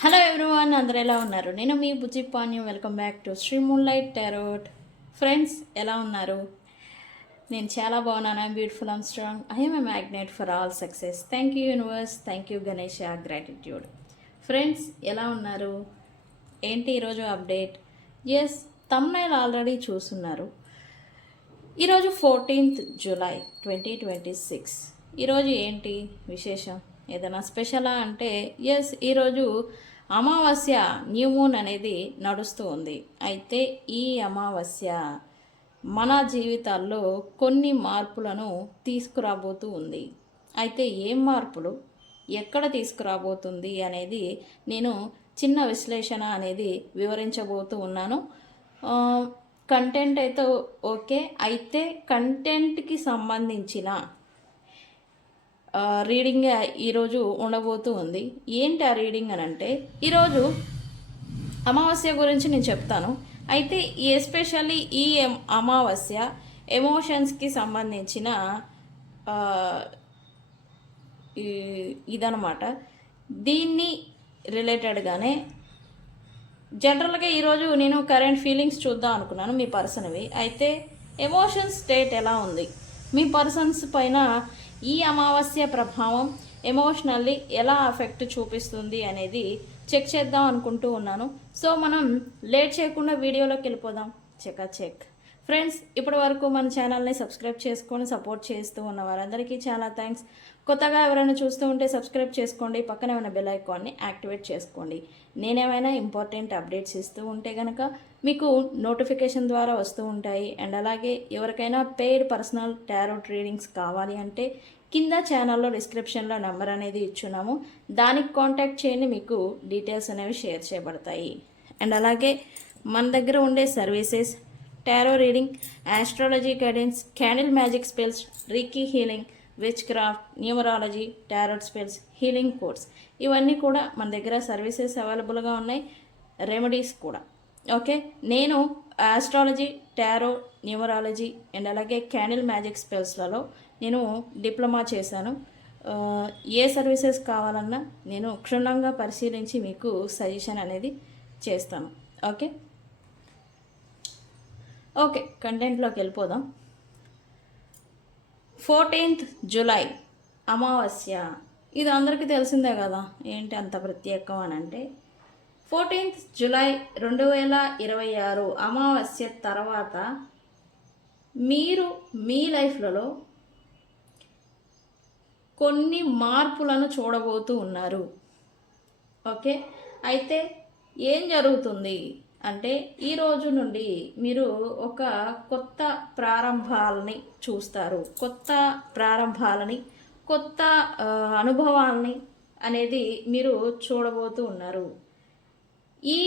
Hello everyone, అందరూ ఎలా ఉన్నారు? నేను మీ Bujji Panyam. Welcome back to Sri moonlight tarot. Friends, ఎలా ఉన్నారు? నేను చాలా బాగున్నాను. I'm beautiful, I'm strong, I'm a magnet for all success. Thank you universe, thank you Ganesh, gratitude. Friends, ఎలా ఉన్నారు? ఏంటి ఈరోజు అప్డేట్? ఎస్, తమ్నైల్ ఆల్రెడీ చూస్తున్నారు. ఈరోజు 14th జూలై 2026. ఈరోజు ఏంటి విశేషం? ఏదైనా స్పెషలా అంటే ఎస్, ఈరోజు అమావాస్య, న్యూ మూన్ అనేది నడుస్తూ ఉంది. అయితే ఈ అమావాస్య మన జీవితాల్లో కొన్ని మార్పులను తీసుకురాబోతూ ఉంది. అయితే ఏం మార్పులు, ఎక్కడ తీసుకురాబోతుంది అనేది నేను చిన్న విశ్లేషణ అనేది వివరించబోతూ ఉన్నాను. కంటెంట్ అయితే ఓకే. అయితే కంటెంట్కి సంబంధించిన రీడింగ్ ఈరోజు ఉండబోతూ ఉంది. ఏంటి ఆ రీడింగ్ అని అంటే, ఈరోజు అమావాస్య గురించి నేను చెప్తాను. అయితే ఎస్పెషల్లీ ఈ అమావాస్య ఎమోషన్స్కి సంబంధించిన ఇదనమాట. దీన్ని రిలేటెడ్గానే జనరల్గా ఈరోజు నేను కరెంట్ ఫీలింగ్స్ చూద్దాం అనుకున్నాను, మీ పర్సన్వి. అయితే ఎమోషన్స్ స్టేట్ ఎలా ఉంది, మీ పర్సన్స్ పైన ఈ అమావాస్య ప్రభావం ఎమోషనల్లీ ఎలా ఎఫెక్ట్ చూపిస్తుంది అనేది చెక్ చేద్దాం అనుకుంటూ ఉన్నాను. సో మనం లేట్ చేయకుండా వీడియోలోకి వెళ్ళిపోదాం. చెక్ ఫ్రెండ్స్, ఇప్పటి వరకు మన ఛానల్ని సబ్స్క్రైబ్ చేసుకొని సపోర్ట్ చేస్తూ ఉన్న వారందరికీ చాలా థ్యాంక్స్. కొత్తగా ఎవరైనా చూస్తూ ఉంటే సబ్స్క్రైబ్ చేసుకోండి, పక్కనే ఉన్న బెల్ ఐకాన్ని యాక్టివేట్ చేసుకోండి. నేనేమైనా ఇంపార్టెంట్ అప్డేట్స్ ఇస్తూ ఉంటే కనుక మీకు నోటిఫికేషన్ ద్వారా వస్తూ ఉంటాయి. అండ్ అలాగే ఎవరికైనా పెయిడ్ పర్సనల్ టారోట్ రీడింగ్స్ కావాలి అంటే కింద ఛానల్లో డిస్క్రిప్షన్లో నెంబర్ అనేది ఇచ్చున్నాము, దానికి కాంటాక్ట్ చేయండి, మీకు డీటెయిల్స్ అనేవి షేర్ చేయబడతాయి. అండ్ అలాగే మన దగ్గర ఉండే services tarot reading, astrology guidance, candle magic spells, reiki healing, which craft, numerology, tarot spells, healing course, ఇవన్నీ కూడా మన దగ్గర సర్వీసెస్ అవైలబుల్గా ఉన్నాయి. రెమెడీస్ కూడా ఓకే. నేను ఆస్ట్రాలజీ, టారో, న్యూమరాలజీ అండ్ అలాగే క్యాండిల్ మ్యాజిక్ స్పెల్స్లలో నేను డిప్లొమా చేశాను. ఏ సర్వీసెస్ కావాలన్నా నేను క్షుణ్ణంగా పరిశీలించి మీకు సజెషన్ అనేది చేస్తాను. ఓకే, కంటెంట్లోకి వెళ్ళిపోదాం. 14th జూలై అమావాస్య, ఇది అందరికీ తెలిసిందే కదా. ఏంటి అంత ప్రత్యేకం అని అంటే, 14th జూలై 2026 అమావాస్య తర్వాత మీరు మీ లైఫ్లలో కొన్ని మార్పులను చూడబోతూ ఉన్నారు. ఓకే, అయితే ఏం జరుగుతుంది అంటే, ఈ రోజు నుండి మీరు ఒక కొత్త ప్రారంభాలని చూస్తారు. కొత్త ప్రారంభాలని, కొత్త అనుభవాలని అనేది మీరు చూడబోతూ ఉన్నారు. ఈ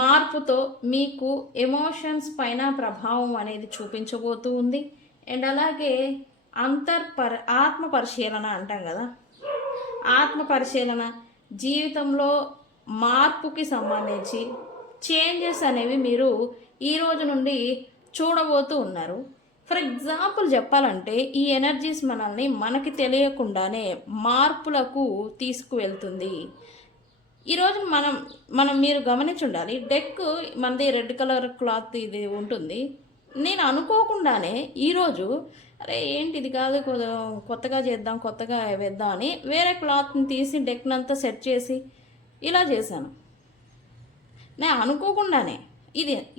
మార్పుతో మీకు ఎమోషన్స్ పైన ప్రభావం అనేది చూపించబోతూ ఉంది. అండ్ అలాగే ఆత్మ పరిశీలన అంటాం కదా, ఆత్మ పరిశీలన, జీవితంలో మార్పుకి సంబంధించి చేంజెస్ అనేవి మీరు ఈ రోజు నుండి చూడబోతూ ఉన్నారు. ఫర్ ఎగ్జాంపుల్ చెప్పాలంటే, ఈ ఎనర్జీస్ మనల్ని మనకి తెలియకుండానే మార్పులకు తీసుకువెళ్తుంది. ఈరోజు మనం మీరు గమనించుండాలి, డెక్ మనది రెడ్ కలర్ క్లాత్ ఇది ఉంటుంది. నేను అనుకోకుండానే ఈరోజు అరే ఏంటి ఇది కాదు, కొత్తగా చేద్దాం, కొత్తగా వేద్దాం అని వేరే క్లాత్ని తీసి డెక్నంతా సెట్ చేసి ఇలా చేశాను. నేను అనుకోకుండానే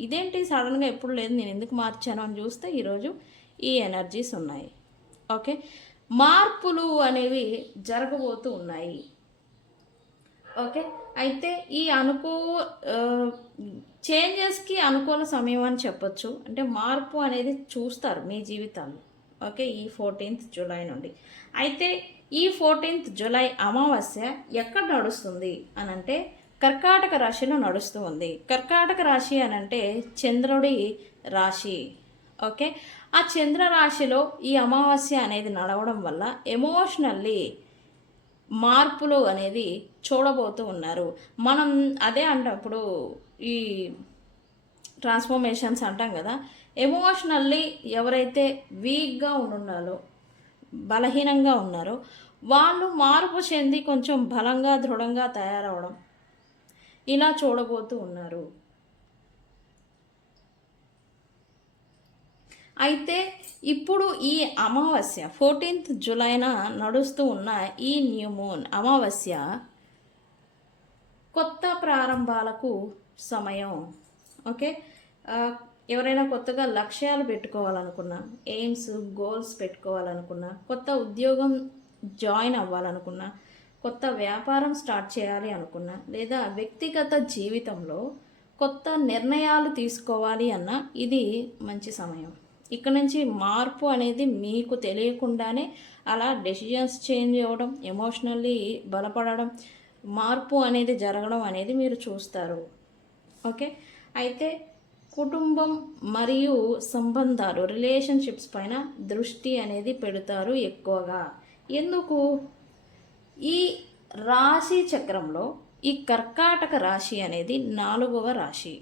ఇదేంటి సడన్గా ఎప్పుడు లేదు, నేను ఎందుకు మార్చాను అని చూస్తే ఈరోజు ఈ ఎనర్జీస్ ఉన్నాయి. ఓకే, మార్పులు అనేవి జరగబోతూ ఉన్నాయి. ఓకే, అయితే ఈ చేంజెస్కి అనుకూల సమయం అని చెప్పొచ్చు. అంటే మార్పు అనేది చూస్తారు మీ జీవితాల్లో. ఓకే, ఈ 14th జూలై నుండి. అయితే ఈ 14th జూలై అమావాస్య ఎక్కడ నడుస్తుంది అని అంటే, కర్కాటక రాశిలో నడుస్తూ ఉంది. కర్కాటక రాశి అని అంటే చంద్రుడి రాశి. ఓకే, ఆ చంద్ర రాశిలో ఈ అమావాస్య అనేది నడవడం వల్ల ఎమోషనల్లీ మార్పులు అనేది చూడబోతూ ఉన్నారు. మనం అదే అంటప్పుడు ఈ ట్రాన్స్ఫర్మేషన్స్ అంటాం కదా, ఎమోషనల్లీ ఎవరైతే వీక్గా ఉన్నారో, బలహీనంగా ఉన్నారో వాళ్ళు మార్పు చెంది కొంచెం బలంగా దృఢంగా తయారవడం ఇలా చూడబోతూ ఉన్నారు. అయితే ఇప్పుడు ఈ అమావాస్య 14th జూలైన నడుస్తూ ఉన్న ఈ న్యూ మూన్ అమావాస్య కొత్త ప్రారంభాలకు సమయం. ఓకే, ఎవరైనా కొత్తగా లక్ష్యాలు పెట్టుకోవాలనుకున్నా, ఎయిమ్స్ గోల్స్ పెట్టుకోవాలనుకున్నా, కొత్త ఉద్యోగం జాయిన్ అవ్వాలనుకున్నా, కొత్త వ్యాపారం స్టార్ట్ చేయాలి అనుకున్నా, లేదా వ్యక్తిగత జీవితంలో కొత్త నిర్ణయాలు తీసుకోవాలి అన్న ఇది మంచి సమయం. ఇక్కడ నుంచి మార్పు అనేది మీకు తెలియకుండానే అలా డెసిషన్స్ చేంజ్ అవ్వడం, ఎమోషనల్లీ బలపడడం, మార్పు అనేది జరగడం అనేది మీరు చూస్తారు. ఓకే, అయితే కుటుంబం మరియు సంబంధాలు రిలేషన్షిప్స్ పైన దృష్టి అనేది పెడతారు ఎక్కువగా. ఎందుకు? ఈ రాశి చక్రంలో ఈ కర్కాటక రాశి అనేది 4వ రాశి.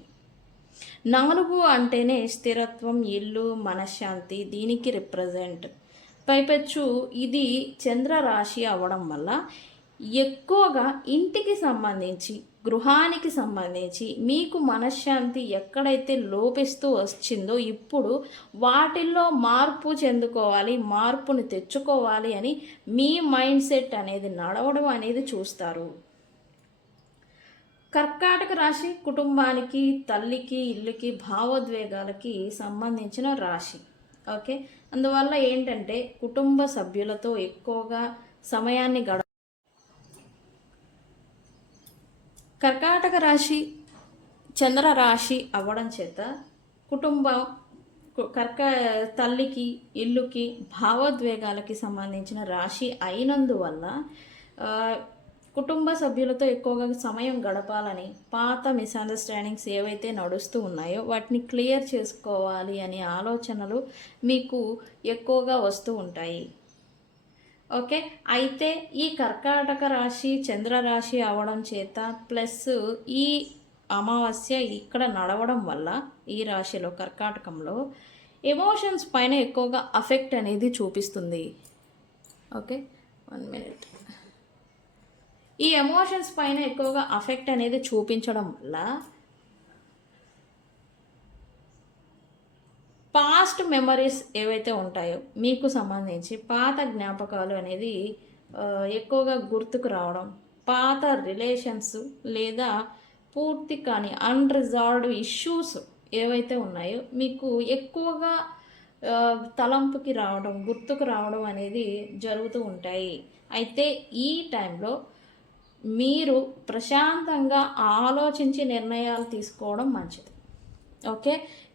4 అంటేనే స్థిరత్వం, ఇల్లు, మనశ్శాంతి, దీనికి రిప్రజెంట్. పైపెచ్చు ఇది చంద్ర రాశి అవ్వడం వల్ల ఎక్కువగా ఇంటికి సంబంధించి, గృహానికి సంబంధించి మీకు మనశ్శాంతి ఎక్కడైతే లోపిస్తూ వచ్చిందో ఇప్పుడు వాటిల్లో మార్పు చెందుకోవాలి, మార్పుని తెచ్చుకోవాలి అని మీ మైండ్ సెట్ అనేది నడవడం అనేది చూస్తారు. కర్కాటక రాశి కుటుంబానికి, తల్లికి, ఇల్లుకి, భావోద్వేగాలకి సంబంధించిన రాశి. ఓకే, అందువల్ల ఏంటంటే కుటుంబ సభ్యులతో ఎక్కువగా సమయాన్ని కర్కాటక రాశి చంద్ర రాశి అవ్వడం చేత కుటుంబం తల్లికి, ఇల్లుకి, భావోద్వేగాలకి సంబంధించిన రాశి అయినందువల్ల కుటుంబ సభ్యులతో ఎక్కువగా సమయం గడపాలని, పాత మిస్అండర్స్టాండింగ్స్ ఏవైతే నడుస్తూ ఉన్నాయో వాటిని క్లియర్ చేసుకోవాలి అనే ఆలోచనలు మీకు ఎక్కువగా వస్తూ ఉంటాయి. ఓకే, అయితే ఈ కర్కాటక రాశి చంద్ర రాశి అవడం చేత ప్లస్ ఈ అమావాస్య ఇక్కడ నడవడం వల్ల ఈ రాశిలో కర్కాటకంలో ఎమోషన్స్ పైన ఎక్కువగా అఫెక్ట్ అనేది చూపిస్తుంది. Okay, 1 minute. ఈ ఎమోషన్స్ పైన ఎక్కువగా అఫెక్ట్ అనేది చూపించడం వల్ల పాస్ట్ మెమరీస్ ఏవైతే ఉంటాయో మీకు సంబంధించి పాత జ్ఞాపకాలు అనేది ఎక్కువగా గుర్తుకు రావడం, పాత రిలేషన్స్ లేదా పూర్తి కాని అన్రిజాల్వ్డ్ ఇష్యూస్ ఏవైతే ఉన్నాయో మీకు ఎక్కువగా తలంపుకి రావడం, గుర్తుకు రావడం అనేది జరుగుతూ ఉంటాయి. అయితే ఈ టైంలో మీరు ప్రశాంతంగా ఆలోచించి నిర్ణయాలు తీసుకోవడం మంచిది. ఓకే,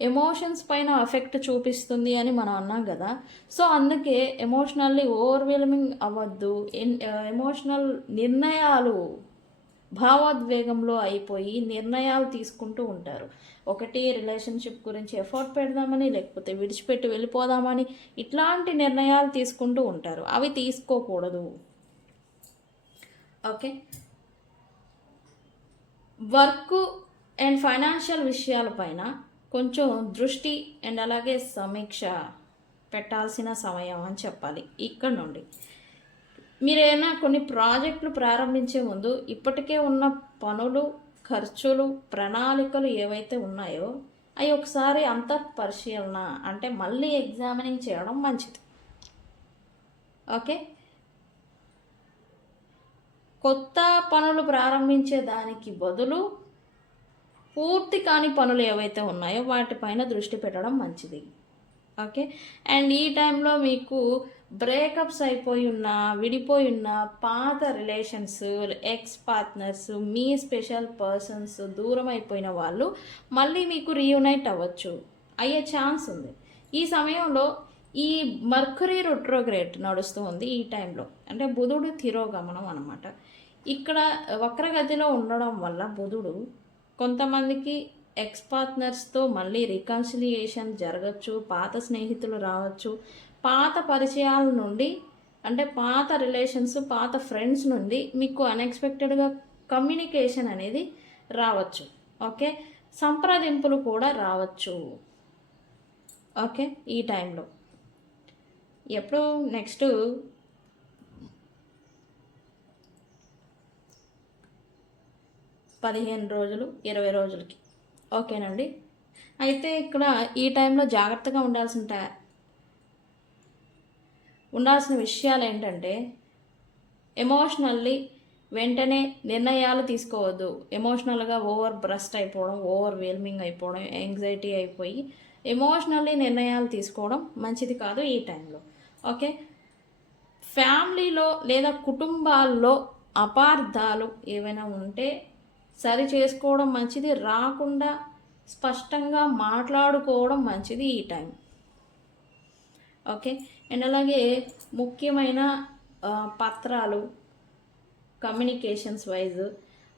ఎమోషన్స్ పైన ఎఫెక్ట్ చూపిస్తుంది అని మనం అన్నాం కదా, సో అందుకే ఎమోషనల్లీ ఓవర్వెల్మింగ్ అవ్వద్దు. ఎమోషనల్ నిర్ణయాలు భావోద్వేగంలో అయిపోయి నిర్ణయాలు తీసుకుంటూ ఉంటారు. ఒకటి రిలేషన్షిప్ గురించి ఎఫర్ట్ పెడదామని, లేకపోతే విడిచిపెట్టి వెళ్ళిపోదామని ఇట్లాంటి నిర్ణయాలు తీసుకుంటూ ఉంటారు. అవి తీసుకోకూడదు. ఓకే, వర్క్ అండ్ ఫైనాన్షియల్ విషయాలపైన కొంచెం దృష్టి అండ్ అలాగే సమీక్ష పెట్టాల్సిన సమయం అని చెప్పాలి. ఇక్కడ నుండి మీరైనా కొన్ని ప్రాజెక్టులు ప్రారంభించే ముందు ఇప్పటికే ఉన్న పనులు, ఖర్చులు, ప్రణాళికలు ఏవైతే ఉన్నాయో అవి ఒకసారి అంతర్పరిశీలన అంటే మళ్ళీ ఎగ్జామినింగ్ చేయడం మంచిది. ఓకే, కొత్త పనులు ప్రారంభించే దానికి బదులు పూర్తి కాని పనులు ఏవైతే ఉన్నాయో వాటిపైన దృష్టి పెట్టడం మంచిది. ఓకే, అండ్ ఈ టైంలో మీకు బ్రేకప్స్ అయిపోయి ఉన్న, విడిపోయి ఉన్న పాత రిలేషన్స్, ఎక్స్ పార్ట్నర్స్, మీ స్పెషల్ పర్సన్స్, దూరం అయిపోయిన వాళ్ళు మళ్ళీ మీకు రీయునైట్ అవ్వచ్చు, అయ్యే ఛాన్స్ ఉంది. ఈ సమయంలో ఈ మర్క్యూరీ రెట్రోగ్రేడ్ నడుస్తూ ఉంది ఈ టైంలో, అంటే బుధుడు తిరోగమనం అన్నమాట. ఇక్కడ వక్రగతిలో ఉండడం వల్ల బుధుడు కొంతమందికి ఎక్స్ పార్ట్నర్స్తో మళ్ళీ రికన్సిలియేషన్ జరగచ్చు, పాత స్నేహితులు రావచ్చు, పాత పరిచయాల నుండి అంటే పాత రిలేషన్స్, పాత ఫ్రెండ్స్ నుండి మీకు అన్ఎక్స్పెక్టెడ్గా కమ్యూనికేషన్ అనేది రావచ్చు. ఓకే, సంప్రదింపులు కూడా రావచ్చు. ఓకే, ఈ టైంలో ఎప్పుడు నెక్స్ట్ 15 రోజులు 20 రోజులకి. ఓకేనండి. అయితే ఇక్కడ ఈ టైంలో జాగ్రత్తగా ఉండాల్సిన విషయాలు ఏంటంటే, ఎమోషనల్లీ వెంటనే నిర్ణయాలు తీసుకోవద్దు. ఎమోషనల్గా ఓవర్ బ్రస్ట్ అయిపోవడం, ఓవర్ వెల్మింగ్ అయిపోవడం, యాంగ్జైటీ అయిపోయి ఎమోషనల్లీ నిర్ణయాలు తీసుకోవడం మంచిది కాదు ఈ టైంలో. ఓకే. ఫ్యామిలీలో లేదా కుటుంబాల్లో అపార్థాలు ఏవైనా ఉంటే సరి చేసుకోవడం మంచిది, రాకుండా స్పష్టంగా మాట్లాడుకోవడం మంచిది ఈ టైం. ఓకే. అండ్ అలాగే ముఖ్యమైన పత్రాలు, కమ్యూనికేషన్స్ వైజ్,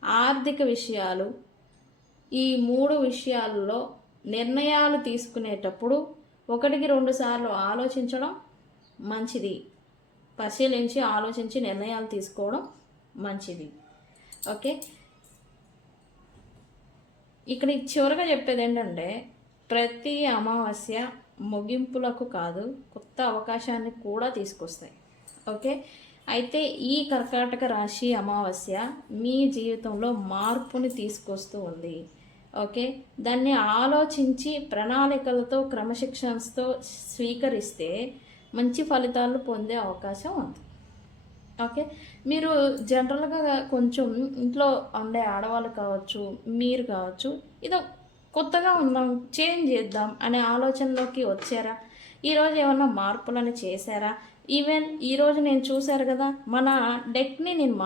ఆర్థిక విషయాలు, ఈ 3 విషయాల్లో నిర్ణయాలు తీసుకునేటప్పుడు 1-2 సార్లు ఆలోచించడం మంచిది. పరిశీలించి ఆలోచించి నిర్ణయాలు తీసుకోవడం మంచిది. ఓకే. ఇక్కడ చివరగా చెప్పేది ఏంటంటే, ప్రతి అమావాస్య ముగింపులకు కాదు, కొత్త అవకాశాన్ని కూడా తీసుకొస్తాయి. ఓకే. అయితే ఈ కర్కాటక రాశి అమావాస్య మీ జీవితంలో మార్పుని తీసుకొస్తూ ఉంది. ఓకే. దాన్ని ఆలోచించి ప్రణాళికలతో క్రమశిక్షణతో స్వీకరిస్తే మంచి ఫలితాలు పొందే అవకాశం ఉంది. ఓకే. మీరు జనరల్గా కొంచెం ఇంట్లో ఉండే ఆడవాళ్ళు కావచ్చు, మీరు కావచ్చు, ఇదో కొత్తగా ఉందాం, చేంజ్ చేద్దాం అనే ఆలోచనలోకి వచ్చారా? ఈరోజు ఏమన్నా మార్పులను చేశారా? ఈవెన్ ఈరోజు నేను చూశారు కదా, మన డెక్ని నేను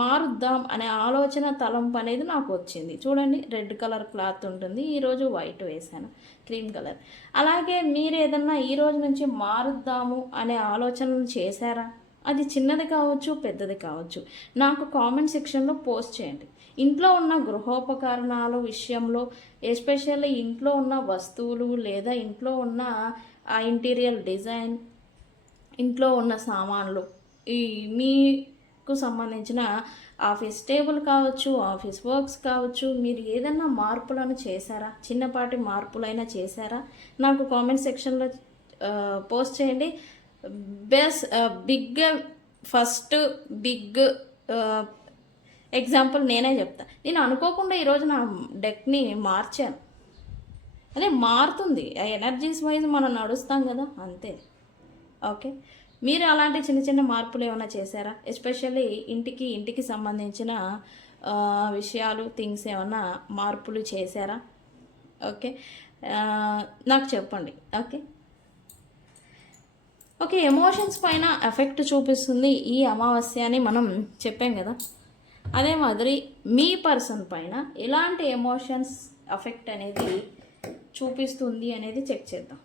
మారుద్దాం అనే ఆలోచన తలంపు అనేది నాకు వచ్చింది. చూడండి, రెడ్ కలర్ క్లాత్ ఉంటుంది, ఈరోజు వైట్ వేసాను, క్రీమ్ కలర్. అలాగే మీరు ఏదన్నా ఈరోజు నుంచి మారుద్దాము అనే ఆలోచనలు చేశారా? అది చిన్నది కావచ్చు, పెద్దది కావచ్చు, నాకు కామెంట్ సెక్షన్లో పోస్ట్ చేయండి. ఇంట్లో ఉన్న గృహోపకరణాల విషయంలో, ఎస్పెషల్లీ ఇంట్లో ఉన్న వస్తువులు లేదా ఇంట్లో ఉన్న ఆ ఇంటీరియర్ డిజైన్, ఇంట్లో ఉన్న సామాన్లు, ఈ మీకు సంబంధించిన ఆఫీస్ టేబుల్ కావచ్చు, ఆఫీస్ వర్క్స్ కావచ్చు, మీరు ఏదైనా మార్పులను చేశారా? చిన్నపాటి మార్పులైనా చేశారా? నాకు కామెంట్ సెక్షన్లో పోస్ట్ చేయండి. ఫస్ట్ బిగ్ ఎగ్జాంపుల్ నేనే చెప్తా. నేను అనుకోకుండా ఈరోజు నా డెక్ని మార్చాను. అదే మారుతుంది, ఆ ఎనర్జీస్ వైజ్ మనం నడుస్తాం కదా, అంతే. ఓకే. మీరు అలాంటి చిన్న చిన్న మార్పులు ఏమైనా చేశారా? ఎస్పెషల్లీ ఇంటికి సంబంధించిన విషయాలు, థింగ్స్ ఏమైనా మార్పులు చేశారా? ఓకే. నాకు చెప్పండి. ఓకే. ఎమోషన్స్ పైన ఎఫెక్ట్ చూపిస్తుంది ఈ అమావాస్య అని మనం చెప్పాం కదా. అదే మాదిరి మీ పర్సన్ పైన ఎలాంటి ఎమోషన్స్ ఎఫెక్ట్ అనేది చూపిస్తుంది అనేది చెక్ చేద్దాం.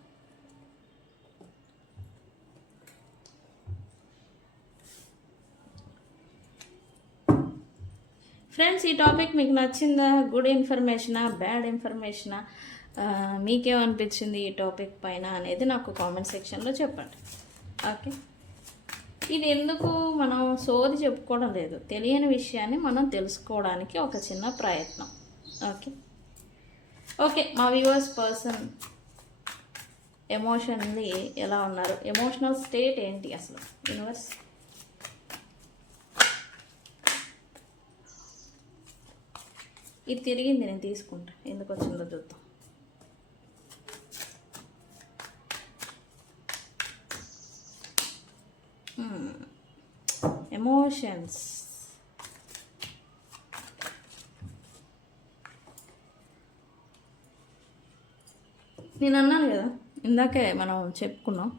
ఫ్రెండ్స్, ఈ టాపిక్ మీకు నచ్చిందా? Good ఇన్ఫర్మేషనా, bad ఇన్ఫర్మేషనా? మీకేమనిపించింది ఈ టాపిక్ పైన అనేది నాకు కామెంట్ సెక్షన్లో చెప్పండి. ఓకే. ఇది ఎందుకు మనం సోది చెప్పుకోవడం లేదు, తెలియని విషయాన్ని మనం తెలుసుకోవడానికి ఒక చిన్న ప్రయత్నం. ఓకే. మా వ్యూవర్స్ పర్సన్ ఎమోషనల్లీ ఎలా ఉన్నారు? ఎమోషనల్ స్టేట్ ఏంటి అసలు? యూనివర్స్ ఇది తిరిగింది, నేను తీసుకుంటా, ఎందుకు వచ్చిందో చూద్దాం. ఎమోషన్స్. నేను అన్నాను కదా ఇందాకే, మనం చెప్పుకున్నాం,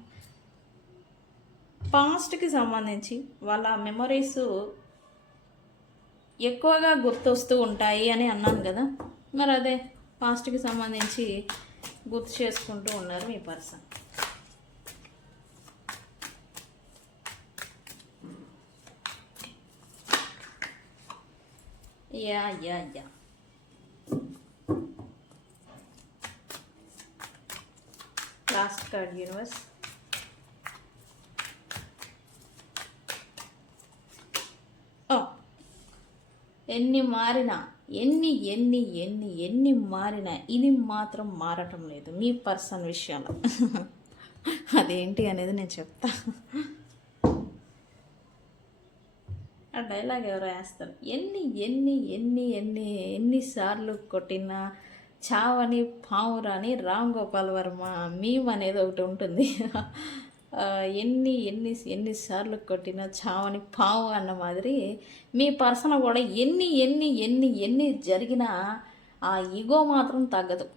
పాస్ట్కి సంబంధించి వాళ్ళ మెమరీస్ ఎక్కువగా గుర్తొస్తూ ఉంటాయి అని అన్నాను కదా. మరి అదే పాస్ట్కి సంబంధించి గుర్తు చేసుకుంటూ ఉన్నారు మీ person. Yeah last card universe. ఎన్ని మారినా, ఎన్ని మారినా ఇది మాత్రం మారటం లేదు మీ పర్సన్ విషయాలు. అదేంటి అనేది నేను చెప్తా. ఆ డైలాగ్ ఎవరో వేస్తారు, ఎన్నిసార్లు కొట్టినా చావని పావురాని రామ్ గోపాల్ వర్మ మీమ్ అనేది ఒకటి ఉంటుంది. ఆ, ఎన్నిసార్లు కొట్టినా చావని పావు అన్న మాదిరి మీ పర్సన్ కూడా ఎన్ని జరిగినా ఆ ఈగో మాత్రం తగ్గదు.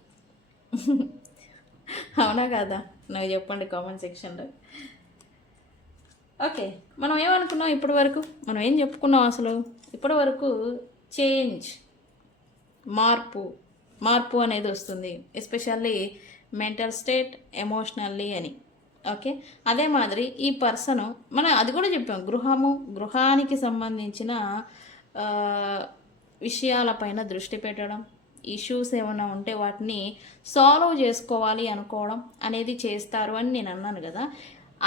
అవునా కాదా? నాకు చెప్పండి కామెంట్ సెక్షన్లో. ఓకే, మనం ఏమనుకున్నాం ఇప్పటి వరకు? మనం ఏం చెప్పుకున్నాం అసలు ఇప్పటి వరకు? చేంజ్, మార్పు అనేది వస్తుంది, ఎస్పెషల్లీ మెంటల్ స్టేట్, ఎమోషనల్లీ అని. ఓకే, అదే మాదిరి ఈ పర్సన్, మనం అది కూడా చెప్పాం, గృహానికి సంబంధించిన విషయాలపైన దృష్టి పెట్టడం, ఇష్యూస్ ఏమైనా ఉంటే వాటిని సాల్వ్ చేసుకోవాలి అనుకోవడం అనేది చేస్తారు అని నేను అన్నాను కదా.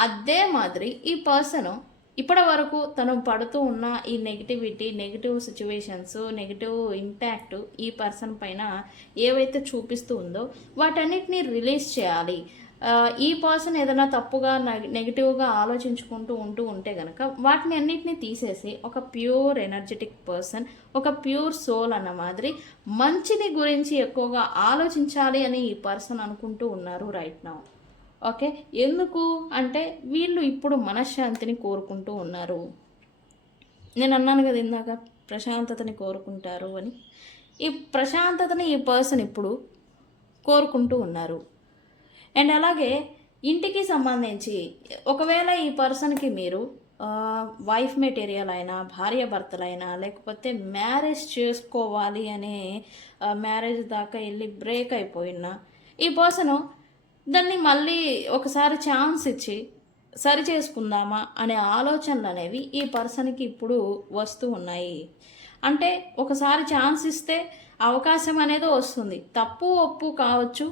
అదే మాదిరి ఈ పర్సన్ ఇప్పటి వరకు తను పడుతూ ఉన్న ఈ నెగిటివ్ సిచ్యువేషన్స్, నెగిటివ్ ఇంపాక్ట్ ఈ పర్సన్ పైన ఏవైతే చూపిస్తూ ఉందో వాటన్నిటిని రిలీజ్ చేయాలి. ఈ పర్సన్ ఏదైనా తప్పుగా నెగిటివ్గా ఆలోచించుకుంటూ ఉంటే కనుక వాటిని అన్నిటినీ తీసేసి ఒక ప్యూర్ ఎనర్జెటిక్ పర్సన్, ఒక ప్యూర్ సోల్ అన్న మాదిరి మంచిని గురించి ఎక్కువగా ఆలోచించాలి అని ఈ పర్సన్ అనుకుంటూ ఉన్నారు రైట్ నౌ. ఓకే, ఎందుకు అంటే వీళ్ళు ఇప్పుడు మనశ్శాంతిని కోరుకుంటూ ఉన్నారు. నేను అన్నాను కదా ఇందాక, ప్రశాంతతని కోరుకుంటారు అని. ఈ ప్రశాంతతని ఈ పర్సన్ ఇప్పుడు కోరుకుంటూ ఉన్నారు. అండ్ అలాగే ఇంటికి సంబంధించి ఒకవేళ ఈ పర్సన్కి మీరు వైఫ్ మెటీరియల్ అయినా, భార్య భర్తలైనా, లేకపోతే మ్యారేజ్ చేసుకోవాలి అనే మ్యారేజ్ దాకా వెళ్ళి బ్రేక్ అయిపోయినా ఈ పర్సను దాన్ని మళ్ళీ ఒకసారి ఛాన్స్ ఇచ్చి సరి చేసుకుందామా అనే ఆలోచనలు అనేవి ఈ పర్సన్కి ఇప్పుడు వస్తూ ఉన్నాయి. అంటే ఒకసారి ఛాన్స్ ఇస్తే అవకాశం అనేది వస్తుంది, తప్పు ఒప్పు కావచ్చు,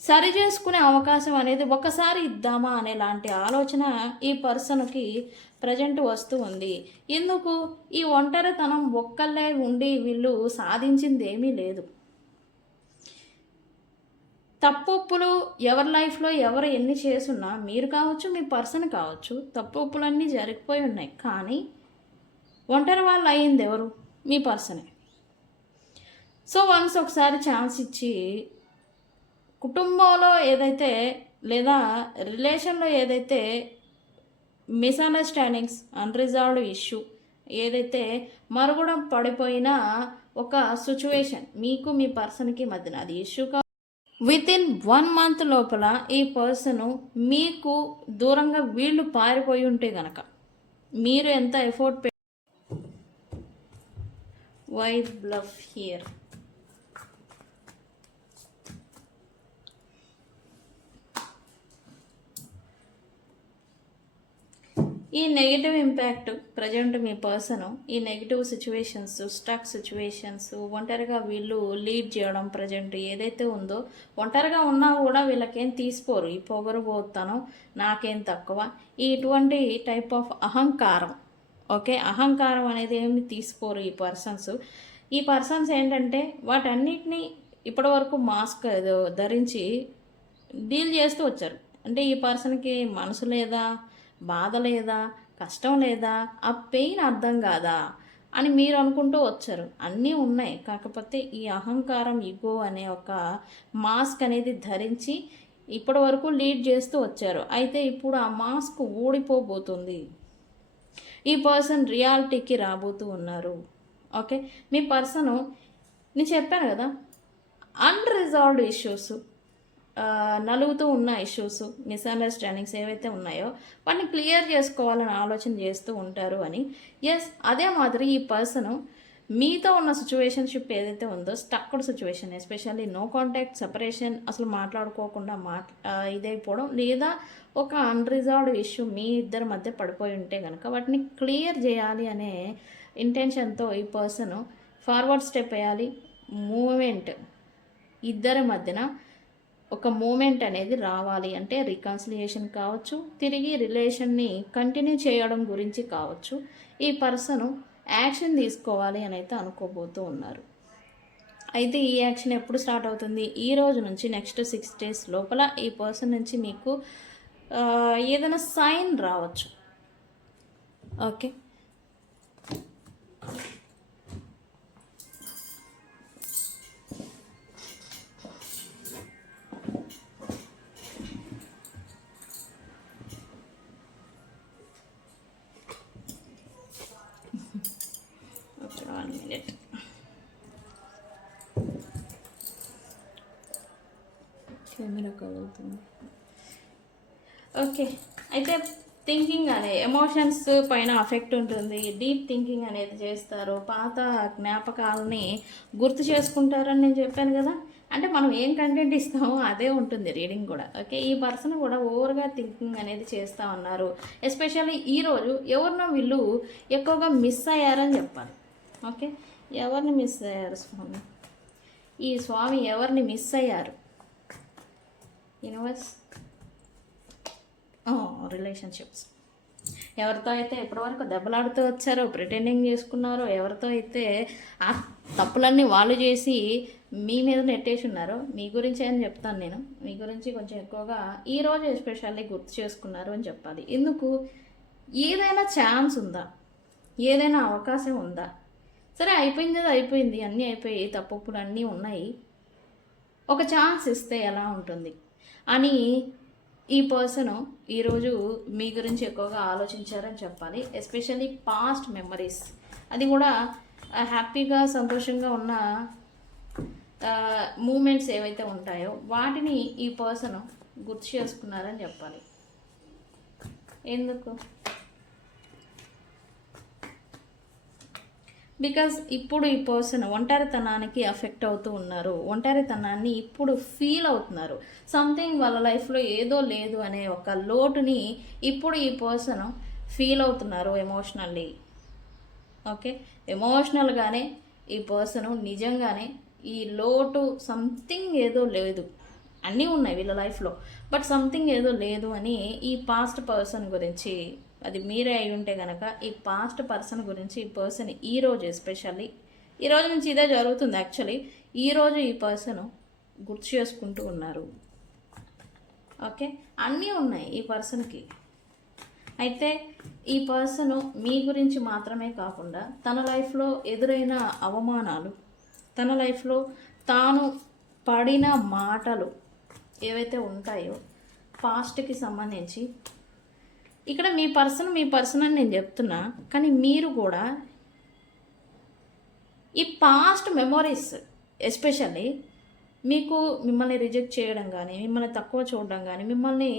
సరి చేసుకునే అవకాశం అనేది ఒకసారి ఇద్దామా అనే లాంటి ఆలోచన ఈ పర్సన్కి ప్రజెంట్ వస్తూ ఉంది. ఎందుకు? ఈ ఒంటరితనం ఒక్కళ్ళే ఉండి వీళ్ళు సాధించింది ఏమీ లేదు. తప్పొప్పులు ఎవరి లైఫ్లో ఎవరు ఎన్ని చేసున్నా, మీరు కావచ్చు, మీ పర్సన్ కావచ్చు, తప్పొప్పులన్నీ జరిగిపోయి ఉన్నాయి. కానీ ఒంటరి వాళ్ళు అయ్యింది ఎవరు? మీ పర్సనే. సో వన్స్ ఒకసారి ఛాన్స్ ఇచ్చి కుటుంబంలో ఏదైతే లేదా రిలేషన్లో ఏదైతే మిస్అండర్స్టాండింగ్స్, అన్రిజాల్వ్డ్ ఇష్యూ ఏదైతే మరుగుడ పడిపోయిన ఒక సిచ్యువేషన్ మీకు మీ పర్సన్కి మధ్యన, అది ఇష్యూ వితిన్ 1 month లోపల ఈ పర్సన్ మీకు దూరంగా వీళ్ళు పారిపోయి ఉంటే గనక మీరు ఎంత ఎఫర్ట్ వైఫ్ బ్లఫ్ హియర్. ఈ నెగిటివ్ ఇంపాక్ట్ ప్రజెంట్ మీ పర్సన్ ఈ నెగిటివ్ సిచ్యువేషన్స్, స్టక్ సిచ్యువేషన్స్, ఒంటరిగా వీళ్ళు లీడ్ చేయడం ప్రజెంట్ ఏదైతే ఉందో, ఒంటరిగా ఉన్నా కూడా వీళ్ళకేం తీసుకోరు, ఈ పొగరుబోతాను, నాకేం తక్కువ, ఇటువంటి టైప్ ఆఫ్ అహంకారం. ఓకే, అహంకారం అనేది ఏమి తీసుకోరు ఈ పర్సన్స్ ఏంటంటే వాటన్నిటినీ ఇప్పటివరకు మాస్క్ ధరించి డీల్ చేస్తూ వచ్చారు. అంటే ఈ పర్సన్కి మనసు లేదా, బాధ లేదా, కష్టం లేదా, ఆ పెయిన్ అర్థం కాదా అని మీరు అనుకుంటూ వచ్చారు. అన్నీ ఉన్నాయి, కాకపోతే ఈ అహంకారం, ఈగో అనే ఒక మాస్క్ అనేది ధరించి ఇప్పటి వరకు లీడ్ చేస్తూ వచ్చారు. అయితే ఇప్పుడు ఆ మాస్క్ ఊడిపోబోతుంది, ఈ పర్సన్ రియాలిటీకి రాబోతూ ఉన్నారు. ఓకే, మీ పర్సను, నేను చెప్పాను కదా, అన్రిజాల్వ్డ్ ఇష్యూస్, నలుగుతూ ఉన్న ఇష్యూస్, మిస్అండర్స్టాండింగ్స్ ఏవైతే ఉన్నాయో వాటిని క్లియర్ చేసుకోవాలని ఆలోచన చేస్తూ ఉంటారు అని. ఎస్, అదే మాదిరి ఈ పర్సన్ మీతో ఉన్న సిచ్యువేషన్షిప్ ఏదైతే ఉందో, stucked situation, especially no contact, separation, అసలు మాట్లాడుకోకుండా ఇదైపోవడం, లేదా ఒక అన్రిజాల్వ్డ్ ఇష్యూ మీ ఇద్దరి మధ్య పడిపోయి ఉంటే కనుక వాటిని క్లియర్ చేయాలి అనే ఇంటెన్షన్తో ఈ పర్సన్ ఫార్వర్డ్ స్టెప్ వేయాలి. మూమెంట్, ఇద్దరి మధ్యన ఒక మూమెంట్ అనేది రావాలి. అంటే రికన్సిలియేషన్ కావచ్చు, తిరిగి రిలేషన్ని కంటిన్యూ చేయడం గురించి కావచ్చు, ఈ పర్సన్ యాక్షన్ తీసుకోవాలి అని అయితే అనుకోబోతూ ఉన్నారు. అయితే ఈ యాక్షన్ ఎప్పుడు స్టార్ట్ అవుతుంది? ఈ రోజు నుంచి నెక్స్ట్ 6 days లోపల ఈ పర్సన్ నుంచి మీకు ఏదైనా సైన్ రావచ్చు. Okay, minute. కెమెరా కదులుతుంది. ఓకే, అయితే థింకింగ్ అనే ఎమోషన్స్ పైన అఫెక్ట్ ఉంటుంది. డీప్ థింకింగ్ అనేది చేస్తారు. పాత జ్ఞాపకాలని గుర్తు చేసుకుంటారని నేను చెప్పాను కదా. అంటే మనం ఏం కంటెంట్ ఇస్తామో అదే ఉంటుంది రీడింగ్ కూడా. ఓకే, ఈ పర్సన్ కూడా ఓవర్గా థింకింగ్ అనేది చేస్తూ ఉన్నారు. ఎస్పెషల్లీ ఈరోజు ఎవరినో వీళ్ళు ఎక్కువగా మిస్ అయ్యారని చెప్పాలి. ఓకే, ఎవరిని మిస్ అయ్యారు స్వామి? ఈ స్వామి ఎవరిని మిస్ అయ్యారు? Universe, relationships. ఎవరితో అయితే ఇప్పటివరకు దెబ్బలాడుతూ వచ్చారో, ప్రిటెండింగ్ చేసుకున్నారో, ఎవరితో అయితే ఆ తప్పులన్నీ వాళ్ళు చేసి మీ మీద నెట్టేసి ఉన్నారో, మీ గురించి అని చెప్తాను నేను. మీ గురించి కొంచెం ఎక్కువగా ఈరోజు ఎస్పెషల్లీ గుర్తు చేసుకున్నారు అని చెప్పాలి. ఎందుకు? ఏదైనా ఛాన్స్ ఉందా? ఏదైనా అవకాశం ఉందా? సరే, అయిపోయింది, అది అయిపోయింది, అన్నీ అయిపోయి తప్పులు అన్నీ ఉన్నాయి, ఒక ఛాన్స్ ఇస్తే ఎలా ఉంటుంది అని ఈ పర్సన్ ఈరోజు మీ గురించి ఎక్కువగా ఆలోచించారని చెప్పాలి. ఎస్పెషల్లీ పాస్ట్ మెమరీస్, అది కూడా హ్యాపీగా సంతోషంగా ఉన్న మూమెంట్స్ ఏవైతే ఉంటాయో వాటిని ఈ పర్సన్ గుర్తు చేసుకున్నారని చెప్పాలి. ఎందుకు? బికాజ్ ఇప్పుడు ఈ పర్సన్ ఒంటరితనానికి అఫెక్ట్ అవుతూ ఉన్నారు. ఒంటరితనాన్ని ఇప్పుడు ఫీల్ అవుతున్నారు. సంథింగ్ వాళ్ళ లైఫ్లో ఏదో లేదు అనే ఒక లోటుని ఇప్పుడు ఈ పర్సన్ ఫీల్ అవుతున్నారు ఎమోషనల్లీ. ఓకే, ఎమోషనల్గానే ఈ పర్సన్ నిజంగానే ఈ లోటు, సంథింగ్ ఏదో లేదు, అన్నీ ఉన్నాయి వీళ్ళ లైఫ్లో, బట్ సంథింగ్ ఏదో లేదు అని ఈ పాస్ట్ పర్సన్ గురించి, అది మీరే అయి ఉంటే కనుక ఈ పాస్ట్ పర్సన్ గురించి ఈ పర్సన్ ఈరోజు ఎస్పెషల్లీ ఈరోజు నుంచి ఇదే జరుగుతుంది యాక్చువల్లీ. ఈరోజు ఈ పర్సన్ గుర్తు చేసుకుంటూ ఉన్నారు. ఓకే, అన్నీ ఉన్నాయి ఈ పర్సన్కి. అయితే ఈ పర్సన్ మీ గురించి మాత్రమే కాకుండా తన లైఫ్లో ఎదురైన అవమానాలు, తన లైఫ్లో తాను పడిన మాటలు ఏవైతే ఉంటాయో పాస్ట్కి సంబంధించి, ఇక్కడ మీ పర్సన్ అని నేను చెప్తున్నా, కానీ మీరు కూడా ఈ పాస్ట్ మెమొరీస్ ఎస్పెషల్లీ మీకు మిమ్మల్ని రిజెక్ట్ చేయడం కానీ, మిమ్మల్ని తక్కువ చూడడం కానీ, మిమ్మల్ని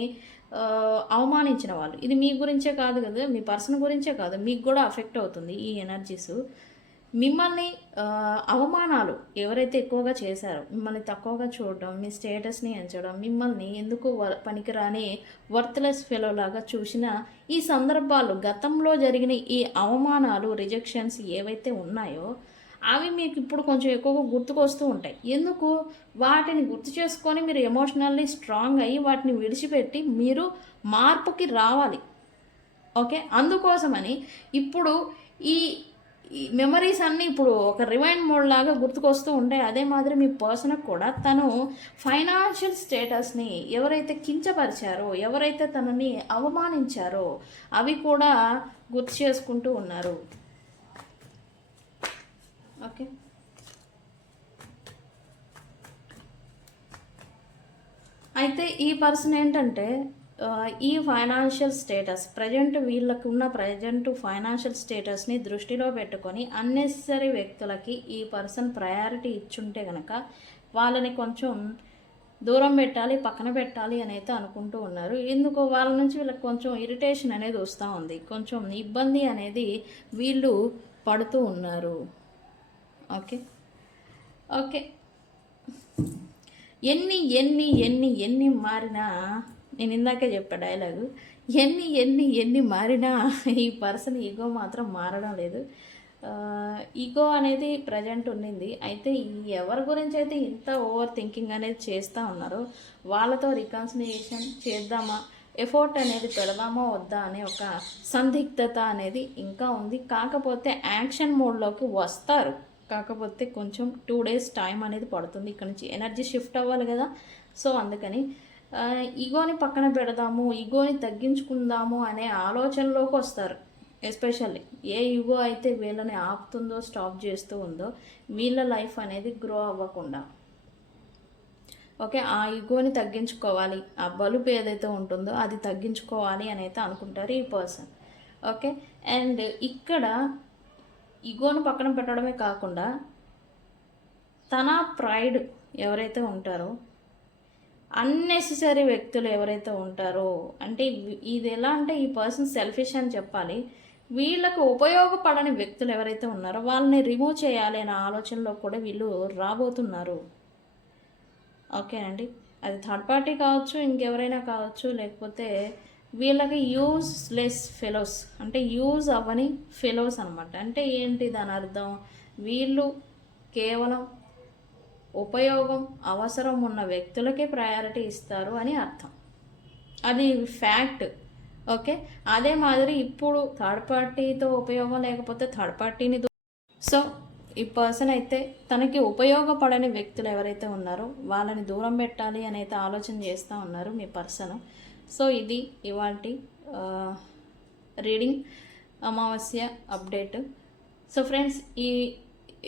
అవమానించిన వాళ్ళు, ఇది మీ గురించే కాదు కదా, మీ పర్సన్ గురించే కాదు, మీకు కూడా అఫెక్ట్ అవుతుంది ఈ ఎనర్జీస్. మిమ్మల్ని అవమానాలు ఎవరైతే ఎక్కువగా చేశారో, మిమ్మల్ని తక్కువగా చూడడం, మీ స్టేటస్ని ఎంచడం, మిమ్మల్ని ఎందుకు పనికిరాని వర్త్లెస్ ఫెలోలాగా చూసిన ఈ సందర్భాలు, గతంలో జరిగిన ఈ అవమానాలు, రిజెక్షన్స్ ఏవైతే ఉన్నాయో అవి మీకు ఇప్పుడు కొంచెం ఎక్కువగా గుర్తుకొస్తూ ఉంటాయి. ఎందుకు? వాటిని గుర్తు చేసుకొని మీరు ఎమోషనల్లీ స్ట్రాంగ్ అయ్యి వాటిని విడిచిపెట్టి మీరు మార్పుకి రావాలి. ఓకే, అందుకోసమని ఇప్పుడు ఈ మెమరీస్ అన్నీ ఇప్పుడు ఒక రివైండ్ మోడ్ లాగా గుర్తుకొస్తూ ఉంటాయి. అదే మాదిరి మీ పర్సన్కి కూడా తను ఫైనాన్షియల్ స్టేటస్ని ఎవరైతే కించపరిచారో, ఎవరైతే తనని అవమానించారో అవి కూడా గుర్తు చేసుకుంటూ ఉన్నారు. ఓకే, అయితే ఈ పర్సన్ ఏంటంటే ఈ ఫైనాన్షియల్ స్టేటస్ ప్రజెంట్ వీళ్ళకు ఉన్న ప్రజెంట్ ఫైనాన్షియల్ స్టేటస్ని దృష్టిలో పెట్టుకొని అన్నెసరీ వ్యక్తులకి ఈ పర్సన్ ప్రయారిటీ ఇచ్చుంటే కనుక వాళ్ళని కొంచెం దూరం పెట్టాలి, పక్కన పెట్టాలి అని అయితే అనుకుంటూ ఉన్నారు. ఎందుకో వాళ్ళ నుంచి వీళ్ళకి కొంచెం ఇరిటేషన్ అనేది వస్తూ ఉంది, కొంచెం ఇబ్బంది అనేది వీళ్ళు పడుతూ ఉన్నారు. ఓకే ఓకే, ఎన్ని ఎన్ని ఎన్ని ఎన్ని మారినా, నేను ఇందాకే చెప్పా డైలాగు, ఎన్ని మారినా ఈ పర్సన్ ఈగో మాత్రం మారడం లేదు. ఈగో అనేది ప్రజెంట్ ఉండింది. అయితే ఎవరి గురించి అయితే ఇంత ఓవర్ థింకింగ్ అనేది చేస్తూ ఉన్నారో వాళ్ళతో రికన్సిలియేషన్ చేద్దామా, ఎఫోర్ట్ అనేది పెడదామా వద్దా అనే ఒక సందిగ్ధత అనేది ఇంకా ఉంది. కాకపోతే యాక్షన్ మోడ్లోకి వస్తారు, కాకపోతే కొంచెం 2 days టైం అనేది పడుతుంది. ఇక్కడ నుంచి ఎనర్జీ షిఫ్ట్ అవ్వాలి కదా. సో అందుకని ఈగోని పక్కన పెడదాము, ఈగోని తగ్గించుకుందాము అనే ఆలోచనలోకి వస్తారు. ఎస్పెషల్లీ ఏ ఈగో అయితే వీళ్ళని ఆపుతుందో, స్టాప్ చేస్తూ ఉందో, వీళ్ళ లైఫ్ అనేది గ్రో అవ్వకుండా. ఓకే, ఆ ఈగోని తగ్గించుకోవాలి, ఆ బలుపు ఏదైతే ఉంటుందో అది తగ్గించుకోవాలి అని అయితే అనుకుంటారు ఈ పర్సన్. ఓకే, అండ్ ఇక్కడ ఈగోను పక్కన పెట్టడమే కాకుండా తన ప్రైడ్ ఎవరైతే ఉంటారో, అన్నెసెసరీ వ్యక్తులు ఎవరైతే ఉంటారో, అంటే ఇది ఎలా అంటే ఈ పర్సన్ సెల్ఫిష్ అని చెప్పాలి. వీళ్ళకు ఉపయోగపడని వ్యక్తులు ఎవరైతే ఉన్నారో వాళ్ళని రిమూవ్ చేయాలి అనే ఆలోచనలో కూడా వీళ్ళు రాబోతున్నారు. ఓకేనండి, అది థర్డ్ పార్టీ కావచ్చు, ఇంకెవరైనా కావచ్చు, లేకపోతే వీళ్ళకి యూజ్లెస్ ఫెలోస్, అంటే యూజ్ అవ్వని ఫెలోస్ అనమాట. అంటే ఏంటి దాని అర్థం? వీళ్ళు కేవలం ఉపయోగం అవసరం ఉన్న వ్యక్తులకే ప్రయారిటీ ఇస్తారు అని అర్థం. అది ఫ్యాక్ట్. ఓకే, అదే మాదిరి ఇప్పుడు థర్డ్ పార్టీతో ఉపయోగం లేకపోతే థర్డ్ పార్టీని సో ఈ పర్సన్ అయితే తనకి ఉపయోగపడని వ్యక్తులు ఎవరైతే ఉన్నారో వాళ్ళని దూరం పెట్టాలి అని అయితే ఆలోచన చేస్తూ ఉన్నారు మీ పర్సన్. సో ఇది ఇవాల్టి రీడింగ్ అమావాస్య అప్డేట్. సో ఫ్రెండ్స్,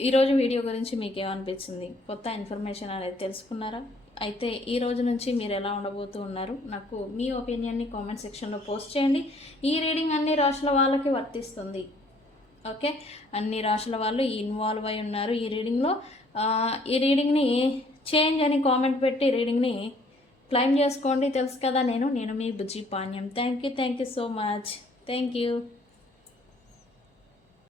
ఈరోజు వీడియో గురించి మీకు ఏమనిపించింది? కొత్త ఇన్ఫర్మేషన్ అనేది తెలుసుకున్నారా? అయితే ఈ రోజు నుంచి మీరు ఎలా ఉండబోతూ ఉన్నారు? నాకు మీ ఒపీనియన్ని కామెంట్ సెక్షన్లో పోస్ట్ చేయండి. ఈ రీడింగ్ అన్ని రాశుల వాళ్ళకి వర్తిస్తుంది. ఓకే, అన్ని రాశుల వాళ్ళు ఇన్వాల్వ్ అయి ఉన్నారు ఈ రీడింగ్లో. ఈ రీడింగ్ని చేంజ్ అని కామెంట్ పెట్టి రీడింగ్ని క్లైమ్ చేసుకోండి. తెలుసు కదా, నేను మీ Bujji Panyam. Thank you so much. Thank you.